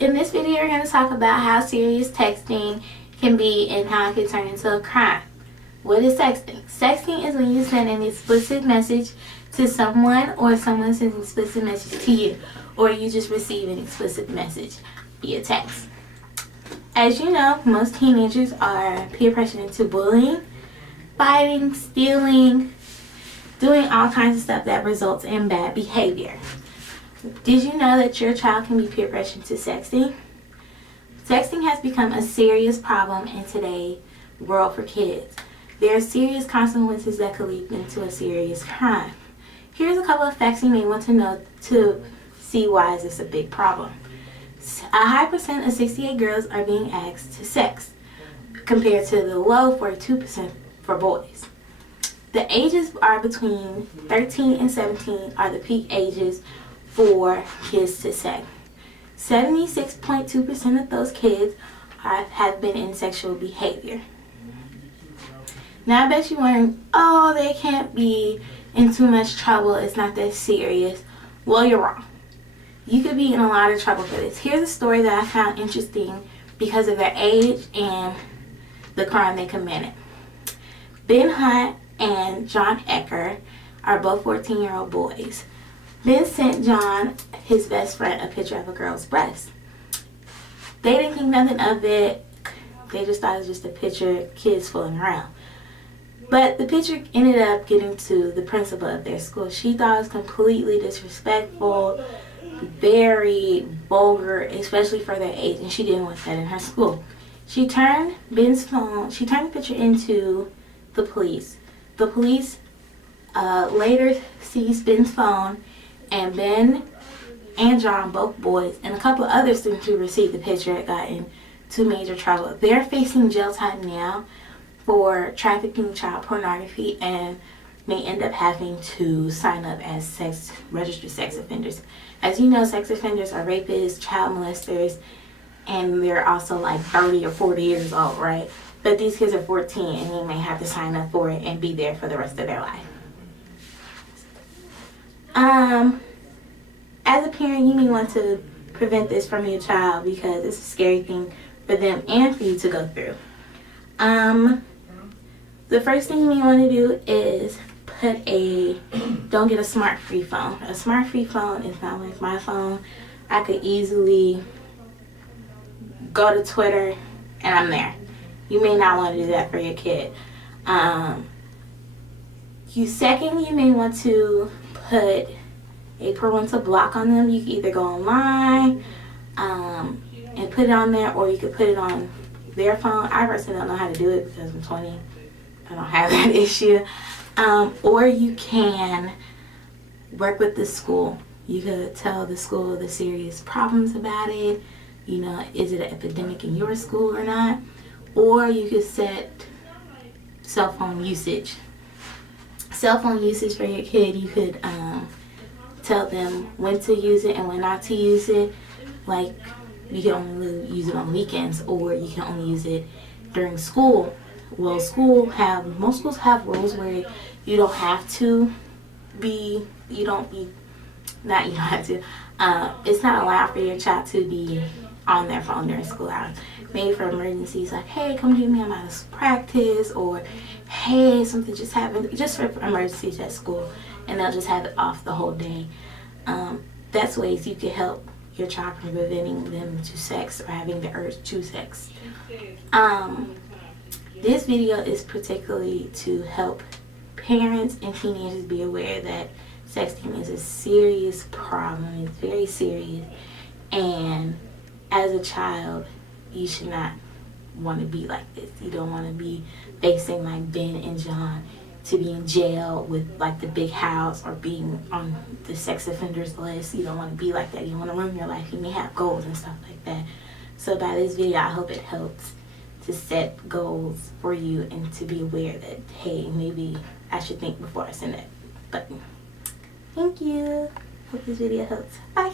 In this video, we're going to talk about how serious texting can be and how it can turn into a crime. What is sexting? Sexting is when you send an explicit message to someone or someone sends an explicit message to you, or you just receive an explicit message via text. As you know, most teenagers are peer pressured into bullying, fighting, stealing, doing all kinds of stuff that results in bad behavior. Did you know that your child can be peer pressured to sexting? Sexting has become a serious problem in today's world for kids. There are serious consequences that could lead into a serious crime. Here's a couple of facts you may want to know to see why is this a big problem. A high percent of 68 girls are being asked to sex, compared to the low 42% for boys. The ages are between 13 and 17 are the peak ages for kids to sex. 76.2% of those kids have been in sexual behavior. Now I bet you're wondering, oh, they can't be in too much trouble, it's not that serious. Well, you're wrong. You could be in a lot of trouble for this. Here's a story that I found interesting because of their age and the crime they committed. Ben Hunt and John Ecker are both 14-year-old boys. Ben sent John, his best friend, a picture of a girl's breast. They didn't think nothing of it. They just thought it was just a picture, kids fooling around. But the picture ended up getting to the principal of their school. She thought it was completely disrespectful, very vulgar, especially for their age, and she didn't want that in her school. She turned the picture into the police. The police later seized Ben's phone, and Ben and John, both boys, and a couple of other students who received the picture got into major trouble. They're facing jail time now for trafficking child pornography and may end up having to sign up as registered sex offenders. As you know, sex offenders are rapists, child molesters, and they're also like 30 or 40 years old, right? But these kids are 14 and they may have to sign up for it and be there for the rest of their life. As a parent, you may want to prevent this from your child because it's a scary thing for them and for you to go through. The first thing you may want to do is don't get a smart free phone. A smart free phone is not like my phone. I could easily go to Twitter and I'm there. You may not want to do that for your kid. You may want to put a parental block on them. You can either go online and put it on there, or you could put it on their phone. I personally don't know how to do it because I'm 20. I don't have that issue. Or you can work with the school. You could tell the school the serious problems about it. You know, is it an epidemic in your school or not? Or you could set cell phone usage. Cell phone usage for your kid, you could tell them when to use it and when not to use it. Like, you can only use it on weekends, or you can only use it during school. Well, most schools have rules where you don't have to be, it's not allowed for your child to be on their phone during school hours. Maybe for emergencies, like, hey, come get me, I'm out of practice, or hey, something just happened, just for emergencies at school, and they'll just have it off the whole day. That's ways you can help your child from preventing them to sex or having the urge to sex. This video is particularly to help parents and teenagers be aware that sexting is a serious problem. It's very serious, and as a child, you should not want to be like this. You don't want to be facing like Ben and John to be in jail with like the big house or being on the sex offenders list. You don't want to be like that. You don't want to ruin your life. You may have goals and stuff like that. So by this video, I hope it helps to set goals for you and to be aware that, hey, maybe I should think before I send that button. Thank you. Hope this video helps. Bye.